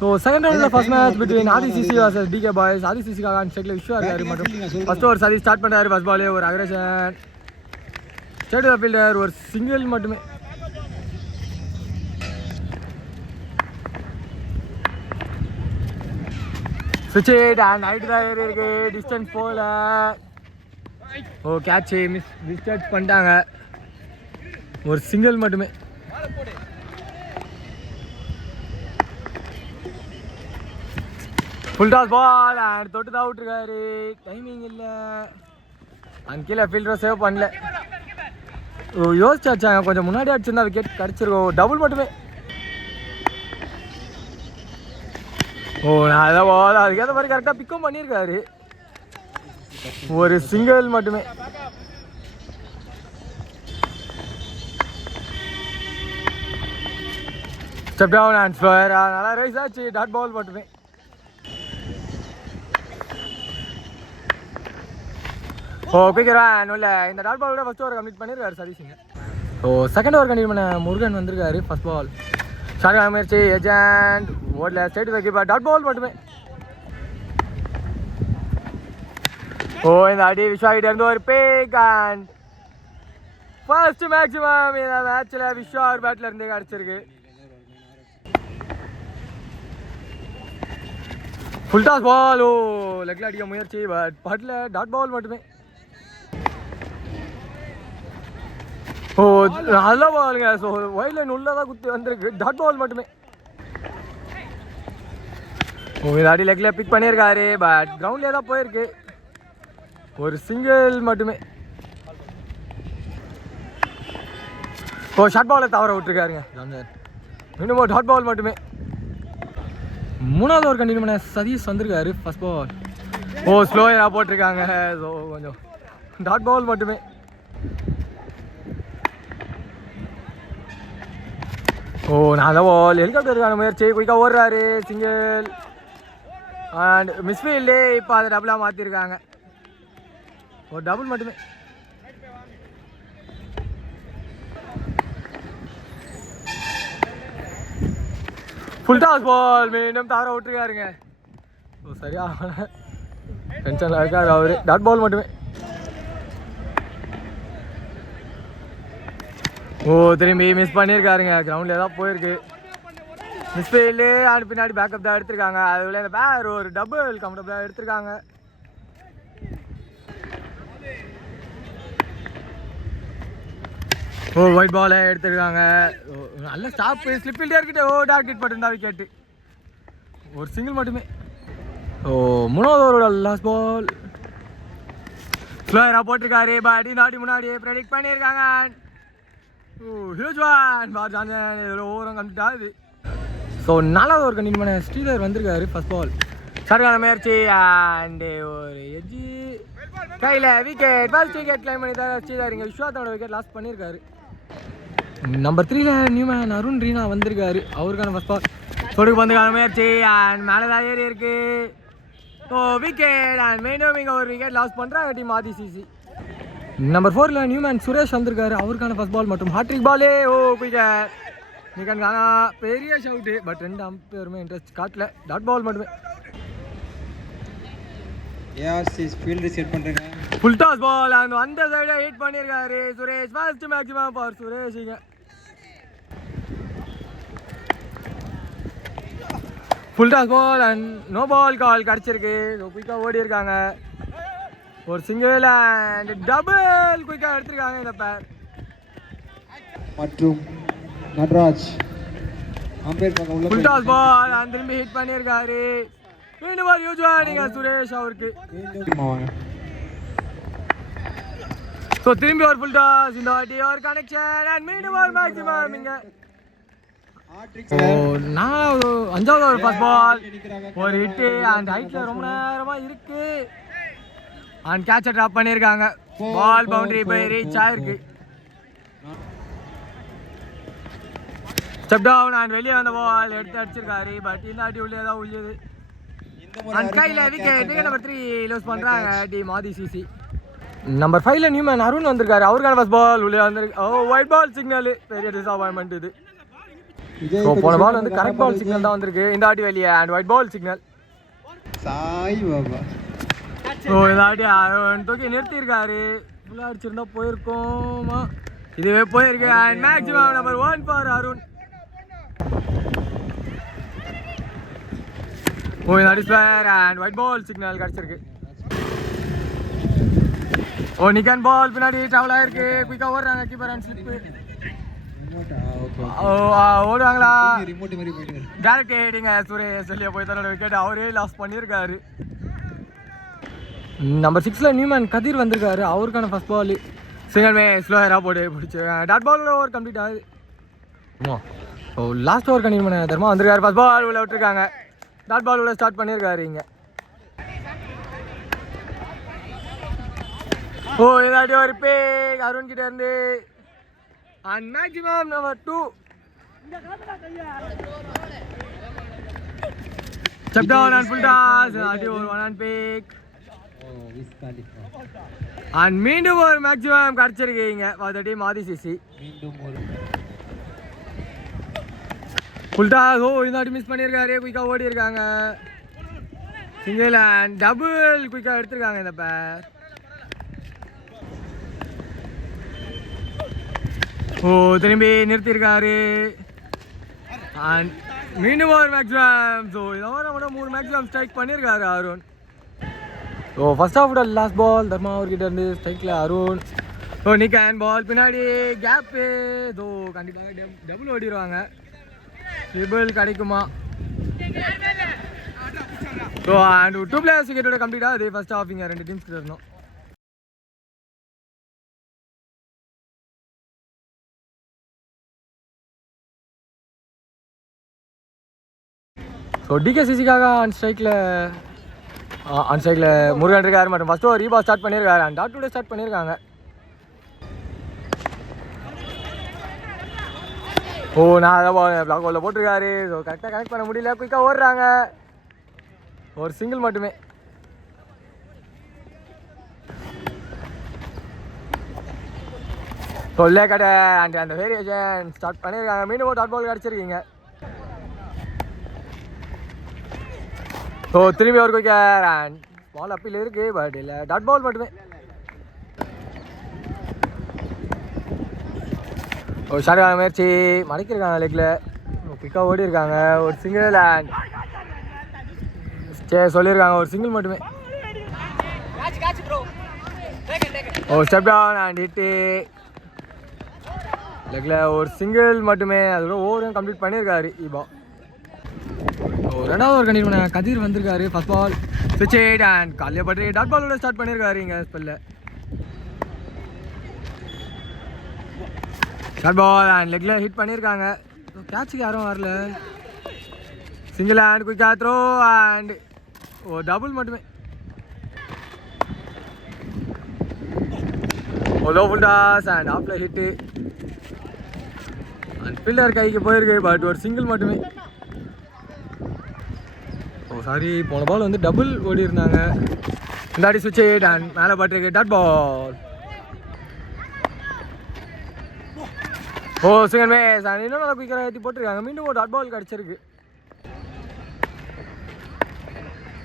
So second round of first match between RCC versus DK boys. RCC का गान सेकले विश्वास यार मतलब first over सारी start பண்ண यार first ball है और aggression straight to the fielder और single மட்டுமே switch it and height தான் ஏறி இருக்கு distance போல ஓ catch misjudge பண்ணிட்டாங்க ஒரு single மட்டுமே full toss ball and தொட்டு தான் விட்டுருக்காரு டைமிங் இல்லை அந்த கீழே ஃபீல்டரும் சேவ் பண்ணல யோசிச்சு வச்சாங்க கொஞ்சம் முன்னாடி அடிச்சிருந்தா விக்கெட் கிடச்சிருக்கோம் டபுள் மட்டுமே ஓ நான் அதை போல அதுக்கேற்ற மாதிரி கரெக்டாக பிக்கும் பண்ணியிருக்காரு ஒரு சிங்கிள் மட்டுமே ஸ்டெப் டவுன் அண்ட் ஸ்லோயர் நல்லா ரைஸ் ஆச்சு டாட் பால் மட்டுமே ஓ குயிக்கரான் இல்லை இந்த டாட் பால் விட ஃபஸ்ட் ஓவர் கம்ப்ளீட் பண்ணியிருக்காரு சதீஷுங்க ஸோ செகண்ட் ஓவர் கண்டினியூ பண்ண முருகன் வந்திருக்காரு ஃபஸ்ட் பால் ஷார்ட் முயற்சி ஏஜென்ட் ஓடல ஸ்ட்ரைட் வைக்க டாட் பால் மட்டுமே ஓ இந்த அடி விஸ்வாகிட்ட இருந்து ஒரு பேக் அண்ட் ஃபர்ஸ்ட் மேக்ஸிமம் இந்த மேட்ச்சில் விஸ்வா ஒரு பேட்டில் இருந்தே கிடச்சிருக்கு ஃபுல் டாஸ் பால் ஓ லெக்கில் அடிக்க முயற்சி பட் பட்டில் டாட் பால் மட்டுமே ஓ நல்ல பாலுங்க ஸோ ஒயிட் லைன் உள்ளதான் குத்தி வந்திருக்கு டாட் பால் மட்டுமே ஓ இந்த அடி லெக்கில் பிக் பண்ணியிருக்காரு பட் கிரவுண்ட்லேயே தான் போயிருக்கு ஒரு சிங்கிள் மட்டுமே ஓ ஷார்ட் பாலை தவற விட்டுருக்காருங்க இன்னும் டாட் பால் மட்டுமே மூணாவது ஓவர் கண்டினியூ பண்ண சதீஷ் வந்திருக்காரு ஃபர்ஸ்ட் பால் ஓ ஸ்லோயராக போட்டிருக்காங்க ஸோ கொஞ்சம் டாட் பால் மட்டுமே ஓ நான் பால் ஹெலிகாப்டருக்கான முயற்சி குயிக்காக ஓடுறாரு சிங்கிள் அண்ட் மிஸ்ஃபீல்டு இப்போ அதை டபுளாக மாற்றிருக்காங்க ஒரு டபுள் மட்டுமே ஃபுல் டாஸ் பால் மீண்டும் தவற விட்டுருக்காருங்க ஓ சரியா டென்ஷனில் இருக்காரு அவரு டாட் பால் மட்டுமே ஓ திரும்பி மிஸ் பண்ணியிருக்காருங்க கிரவுண்டில் தான் போயிருக்கு மிஸ்ஃபீல்டு அண்ட் பின்னாடி பேக்கப் தான் எடுத்திருக்காங்க அதுக்குள்ள இந்த பேர் ஒரு டபுள் கம்ஃபர்டபுளாக எடுத்திருக்காங்க ஓ ஒயிட் பாலை எடுத்துருக்காங்க நல்ல ஸ்டாப் ஸ்லிப் ஃபீல்டே இருக்கிட்ட ஓ டார்கெட் பட்டிருந்தா விக்கெட்டு ஒரு சிங்கிள் மட்டுமே ஓ மூணாவது ஓவரோட லாஸ்ட் பால் ஸ்லோயராக போட்டிருக்காரு பட் இந்த ஆடி முன்னாடி ப்ரெடிக்ட் பண்ணியிருக்காங்க ஓ ஹியூஜ் ஒன் பார் ஜான்சன் இதில் ஓவரம் கம்ப்ளீட் ஆகுது ஸோ நாலாவது ஓவர் கண்டினியூ பண்ண ஸ்ரீதர் வந்திருக்காரு ஃபர்ஸ்ட் பால் சரியான முயற்சி அண்டு ஒரு எஜ்ஜி கையில் விக்கெட் ஃபர்ஸ்ட் விக்கெட் கிளைம் பண்ணி தான் ஸ்ரீதர் இங்கே விஸ்வாத்தோட விக்கெட் லாஸ் பண்ணியிருக்காரு நம்பர் 3ல நியூமேன் அருண் ரீனா வந்திருக்காரு அவருக்கான ஃபர்ஸ்ட் பால் சொடுக்கு பந்துக்கான முயற்சி அண்ட் மேலே தான் ஏறி இருக்கு ஸோ விக்கெட் அண்ட் மெயினும் இங்கே ஒரு விக்கெட் லாஸ் பண்ணுறாங்க டீம் ஆதிசிசி நம்பர் 4ல நியூமேன் சுரேஷ் வந்திருக்காரு அவருக்கான ஃபர்ஸ்ட் பால் மற்றும் ஹாட்ரிக் பாலே ஓ குயிக்கர் நிக்கன் கானா பெரிய ஷவுட்டு பட் ரெண்டு அம்பையருமே இன்ட்ரெஸ்ட் காட்டல டாட் பால் மட்டுமே ஃபீல்டு செட் பண்ணுறேங்க ஃபுல் டாஸ் பால் அந்த சைடை ஹிட் பண்ணியிருக்காரு Suresh first maximum for Suresh இங்க full toss ball and no ball call கிடச்சிருக்கு குயிக்காக ஓடி இருக்காங்க ஒரு சிங்கிள் அண்ட் டபுள் குயிக்காக எடுத்திருக்காங்க இந்த பேர் மற்றும் நட்ராஜ் ஃபுல் டாஸ் பால் அந்த திரும்பி ஹிட் பண்ணியிருக்காரு மீண்டும் ஒரு யூஸ் நீங்க சுரேஷ் அவருக்கு ஸோ திரும்பி ஒரு ஃபுல் டாஸ் இந்த வாட்டி ஒரு கனெக்ஷன் அண்ட் மீண்டும் ஒரு மேக்ஸிமம் இங்க அஞ்சாவது ஒரு ஃபர்ஸ்ட் பால் ஒரு ஹிட்டு அண்ட் ஹைட்ல ரொம்ப நேரமா இருக்கு அண்ட் கேட்சை ட்ராப் பண்ணியிருக்காங்க பால் பவுண்டரி போய் ரீச் ஆயிருக்கு ஸ்டெப் டவுன் அண்ட் வெளியே வந்த பால் எடுத்து அடிச்சிருக்காரு பட் இந்த அடி உள்ளே தான் உள்ளது அண்ட் கையில் விக்கெட் நம்பர் 3 லூஸ் பண்ணுறாங்க டீம் ஆதிசிசி நம்பர் 5ல நியூமேன் அருண் வந்திருக்காரு அவருக்கான ஃபர்ஸ்ட் பால் உள்ளே வந்திருக்கு ஓ ஒயிட் பால் சிக்னல் பெரிய டிஸப்பாயின்மெண்ட் இது ஸோ போன பால் வந்து கரெக்ட் பால் சிக்னல் தான் வந்திருக்கு. இந்த ஆட்டி வெளியே and white ball signal. Sai Baba. So இந்த ஆட்டி தூக்கி நிறுத்தியிருக்காரு. ஃபுல்லாக அடிச்சிருந்தா போயிருக்கோமா? இதுவே போயிருக்கு. And maximum number 1 for Arun. ஓ இந்த ஆட்டி square and white ball signal கிடச்சிருக்கு. ஓ நிக்கான் பால் பின்னாடி ட்ராவல் ஆயிருக்கு. குயிக்காக ஓடுறாங்க கீப்பர் அண்ட் ஸ்லிப்பு. ஓடுவாங்களா? டேரக்ட் ஹெட்டிங்க சுரேஷ் வெளியே போய் தன்னோட விக்கெட் அவரே லாஸ் பண்ணியிருக்காரு. நம்பர் 6ல நியூமேன் கதிர் வந்திருக்காரு. அவருக்கான ஃபர்ஸ்ட் பால் சிங்கிள் மே ஸ்லோயராக போட்டு பிடிச்சி டாட் பால் ஓவர் கம்ப்ளீட் ஆகுது. ஸோ லாஸ்ட் ஓவர் கண்டிப்பாக தர்மா வந்திருக்காரு. ஃபர்ஸ்ட் பால் உள்ள விட்டுருக்காங்க. டாட் பால் உள்ள ஸ்டார்ட் பண்ணியிருக்காரு இங்கே. ஓ இதாட்டி ஒரு பேக் அருண் கிட்ட இருந்து and maximum number 2 step down and full toss. இதாட்டி ஒரு 1 அண்ட் பேக் அண்ட் மீண்டும் ஒரு மேக்ஸிமம் கிடச்சிருக்கீங்க ஃபார் த டீம் ஆதிசிசி. Full toss. ஓ இதாட்டி மிஸ் பண்ணியிருக்காரு. குயிக்காக ஓடி இருக்காங்க. சிங்கிள் அண்ட் டபுள் குயிக்காக எடுத்திருக்காங்க இந்த பேர். ஓ திரும்பி நிறுத்தியிருக்காரு அண்ட் மீண்டும் ஒரு மேக்ஸிமம். ஸோ இதோட கூட 3 மேக்ஸிமம் ஸ்ட்ரைக் பண்ணியிருக்காரு Arun. So first half last ball Dharma அவர்கிட்ட இருந்து ஸ்ட்ரைக்கில் அருண். ஸோ நிக்கான் பால் பின்னாடி கேப்பு. ஸோ கண்டிப்பாக டபுள் ஓடிடுவாங்க. ட்ரிபிள் கிடைக்குமா? ஸோ அண்ட் 2 பிளேயர்ஸ் விக்கெட்டோட கம்ப்ளீட் ஆகுது ஃபர்ஸ்ட் ஆஃப். இங்கே 2 டீம்ஸ் கிட்ட இருந்தோம். ஸோ டிகேசிசிக்காக ஆன் ஸ்ட்ரைக்கில் முருகன் இருக்காரு மற்றும் ஃபஸ்ட்டு ஒரு ரீபால் ஸ்டார்ட் பண்ணியிருக்காரு அண்ட் டாட் டூடே ஸ்டார்ட் பண்ணியிருக்காங்க. ஓ நான் அதை பிளாக் பாலில் போட்டிருக்காரு. ஸோ கரெக்டாக கனெக்ட் பண்ண முடியல. குயிக்காக ஓடுறாங்க. ஒரு சிங்கிள் மட்டுமே. சொல்லே கடை அண்ட் அந்த வேரியேஷன் ஸ்டார்ட் பண்ணியிருக்காங்க. மீண்டும் ஒரு டாட் பால் கிடச்சிருக்கீங்க. ஸோ திரும்பி ஒரு குயிக்கர் அண்ட் பால் அப்பீல் இருக்கு பட் இல்லை டாட் பால் மட்டுமே. ஒரு ஷார்ட்டான முயற்சி மடக்கியிருக்காங்க லெக்கில். குயிக்காக ஓடி இருக்காங்க. ஒரு சிங்கிள் அண்ட் சொல்லியிருக்காங்க ஒரு சிங்கிள் மட்டுமே. ஓ ஸ்டெப் டவுன் அண்ட் ஹிட்டு லெக்கில் ஒரு சிங்கிள் மட்டுமே. அதோட ஓவரும் கம்ப்ளீட் பண்ணியிருக்காரு ஈபா. ரெண்டாவது ஒரு கண்டிப்பாக கதிர் வந்திருக்காரு. ஃபர்ஸ்ட் பால் ஸ்விட்ச் ஹிட் அண்ட் காலையை பற்றி டாட் பாலோட ஸ்டார்ட் பண்ணியிருக்காரு இங்கே ஸ்பெல்ல. ஷார்ட் பால் அண்ட் லெக்கில் ஹிட் பண்ணியிருக்காங்க. கேட்சுக்கு யாரும் வரல. சிங்கிள் அண்ட் குயிக்காக த்ரோ அண்ட் ஓ டபுள் மட்டுமே. ஓ லோ ஃபுல் டாஸ் அண்ட் ஆஃப்ல ஹிட்டு அண்ட் ஃபீல்டர் கைக்கு போயிருக்கு பட் ஒரு சிங்கிள் மட்டுமே. ஓ சாரி போன பால் வந்து டபுள் ஓடி இருந்தாங்க. இந்த ஆடி ஸ்விட்ச் ஹிட் அண்ட் மேலே பட்டிருக்கு டாட் பால். ஓ சிங்கிள் மேஸ் அண்ட் இன்னும் நல்லா குயிக்காக ஏற்றி போட்டிருக்காங்க. மீண்டும் ஒரு டாட் பால் கிடச்சிருக்கு.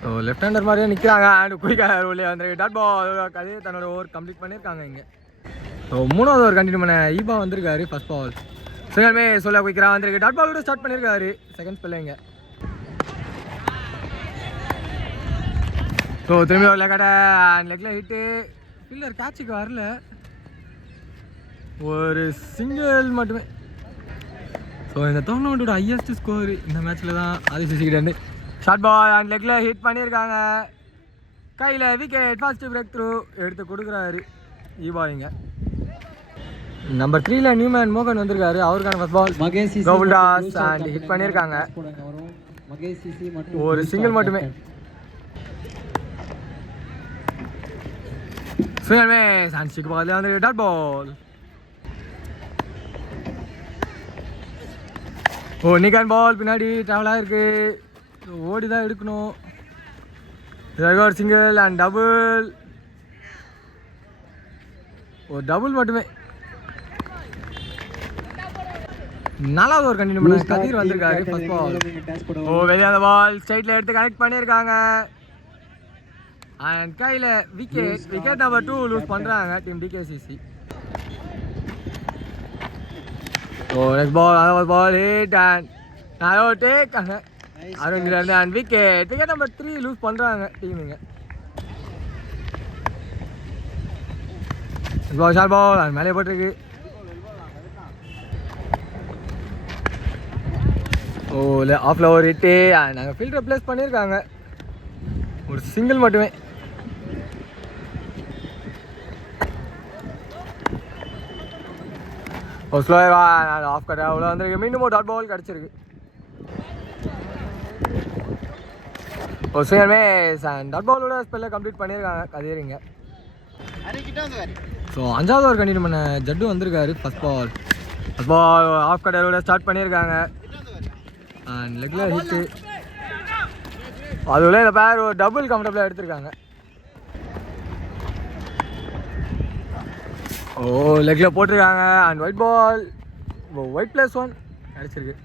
ஸோ லெஃப்ட் ஹேண்டர் மாதிரியே நிற்கிறாங்க அண்ட் குயிக்காக உள்ளே வந்துருக்கு டாட் பால். அதே தன்னோட ஓவர் கம்ப்ளீட் பண்ணியிருக்காங்க இங்கே. ஸோ மூணாவது ஓவர் கண்டினியூ பண்ண ஈபா வந்திருக்காரு. ஃபர்ஸ்ட் பால் சிங்கிள் மேஸ் சொல்ல குயிக்காக வந்திருக்கு. டாட் பாலோட ஸ்டார்ட் பண்ணியிருக்காரு செகண்ட் ஸ்பெல்ல இங்கே. ஸோ திரும்பி ஒரு லெக்கடை அண்ட் லெக்கில் ஹிட்டு. ஃபீல்டர் கேட்சுக்கு வரல. ஒரு சிங்கிள் மட்டுமே. ஸோ இந்த டோர்னமெண்ட்டோட ஹையஸ்ட் ஸ்கோர் இந்த மேட்ச்சில் தான் ஆதிசிசிக்கிட்ட இருந்து. ஷார்ட் பால் அண்ட் லெக்கில் ஹிட் பண்ணியிருக்காங்க. கையில் விக்கெட் ஃபர்ஸ்ட் பிரேக் த்ரூ எடுத்து கொடுக்குறாரு ஈபா இங்கே. நம்பர் 3ல நியூமேன் மோகன் வந்திருக்காரு. அவருக்கான first ball double toss and hit பண்ணியிருக்காங்க. ஒரு சிங்கிள் மட்டுமே. சிங்கிள் மேஸ் அண்ட் ஸ்டிக் பால் வந்து டாட் பால். ஓ நிக்கான் பால் பின்னாடி ட்ராவல் ஆகிருக்கு. ஓடி தான் எடுக்கணும். ஒரு சிங்கிள் அண்ட் டபுள். ஒரு டபுள் மட்டுமே. நாலாவது ஒரு கண்டினியூ பண்ண கதிர் வந்திருக்காரு ஃபர்ஸ்ட் பால். ஓ வெளியே அந்த பால் ஸ்ட்ரைட்ல எடுத்து கனெக்ட் பண்ணியிருக்காங்க. அண்ட் கையில் விக்கெட் நம்பர் 2 லூஸ் பண்ணுறாங்க டீம் டிகேசிசி. ஓ நெக்ஸ்ட் பால் அதாவது பால் ஹிட் அண்ட் நாலோ டேக் அருண்ல இருந்து அண்ட் விக்கெட் நம்பர் 3 லூஸ் பண்ணுறாங்க டீமுங்க. ஷார்ட் பால் அண்ட் மேலே போட்டிருக்கு. ஓ இல்லை ஆஃப்ல ஒரு ஹிட்டு அண்ட் நாங்கள் ஃபீல்டர் ப்ளேஸ் பண்ணியிருக்காங்க. ஒரு சிங்கிள் மட்டுமே. ஓ ஸ்லோவா ஆஃப் கட் அவ்வளோ வந்துருக்கு. மீண்டும் ஒரு டாட் பால் கிடச்சிருக்கு. ஒரு சிங்கமே டாட் பாலோட ஸ்பெல்லை கம்ப்ளீட் பண்ணியிருக்காங்க கதிரிங்க. ஸோ 5வது ஓவர் கண்டினியூ பண்ண ஜட்டு வந்திருக்காரு ஃபர்ஸ்ட் பால் ஆஃப் கட்டரோட ஸ்டார்ட் பண்ணியிருக்காங்க. அண்ட் லெக்கில் ஹிட்டு அதுல இந்த பேர் ஒரு டபுள் கம்ஃபர்டபுளாக எடுத்திருக்காங்க. ஓ லெக்கில் போட்டிருக்காங்க அண்ட் ஒயிட் பால் ஒயிட் +1 அடிச்சிருக்கு.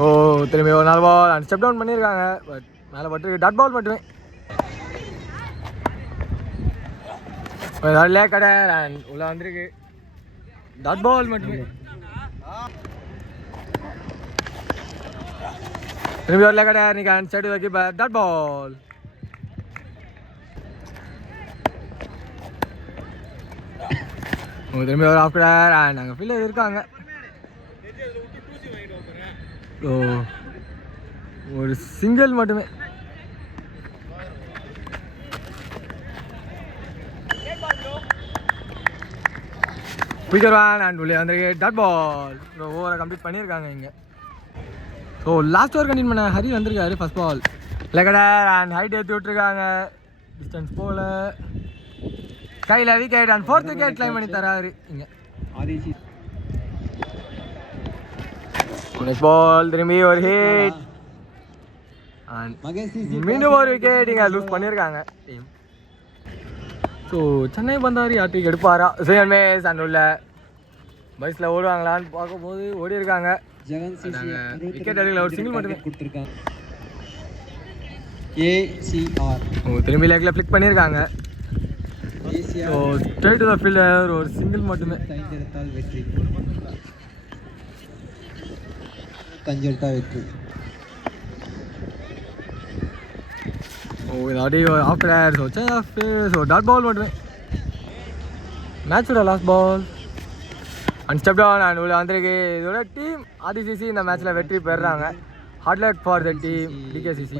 ஓ திரும்பி ஒரு 4 பால் அண்ட் ஸ்டெப் டவுன் பண்ணியிருக்காங்க. பட் மேலே பட்டிருக்கு டாட் பால் மட்டுமே. லே கடை அண்ட் உள்ள வந்திருக்கு டாட் பால் மட்டுமே. திரும்பி ஒரு லே கடை நீங்க சைடு வைக்க டாட் பால். திரும்பி ஒரு ஆஃப் கடை அண்ட் நாங்கள் ஃபீல்டர் இருக்காங்க. ஓ ஒரு சிங்கிள் மட்டுமே. ஸ்பீக்கர் வேன் அண்ட் உள்ளே வந்திருக்கு டாட் பால். ஓவரை கம்ப்ளீட் பண்ணியிருக்காங்க இங்கே. ஸோ லாஸ்ட் ஓவர் கண்டினியூ பண்ண ஹரி வந்திருக்காரு ஃபர்ஸ்ட் பால். லெகடர் அண்ட் ஹைட் ஏற்றி விட்டுருக்காங்க. டிஸ்டன்ஸ் போல கையில் wicket and 4th wicket claim பண்ணி தராரு இங்கே. நெக்ஸ்ட் பால் திரும்பி ஒரு ஹிட் அண்ட் மீண்டும் ஒரு விக்கெட் இங்கே லூஸ் பண்ணியிருக்காங்க டீம். ஸோ சென்னை பந்தாரி ஆட்டுக்கு எடுப்பாரா சிஎம்ஏ அண்ட் உள்ள பைஸில் ஓடுவாங்களான்னு பார்க்கும்போது ஓடி இருக்காங்க. விக்கெட் எடுக்கல ஒரு சிங்கிள் மட்டுமே கொடுத்துருக்காங்க. ACR திரும்பி லேக்கில் ஃப்ளிக் பண்ணியிருக்காங்க. So straight to the fielder ஒரு சிங்கிள் மட்டுமே. வெற்றி தஞ்செடுத்தால் வெற்றி. ஓ இதாடி ஆஃப்டர் ஸோ டாட் பால் மட்டுமே. மேட்சோட last ball and step down and உள்ள வந்திருக்கு. இதோட டீம் ஆர்டிசிசி இந்த மேட்ச்சில் வெற்றி பெறுறாங்க. Hard luck for the team டிகேசிசி.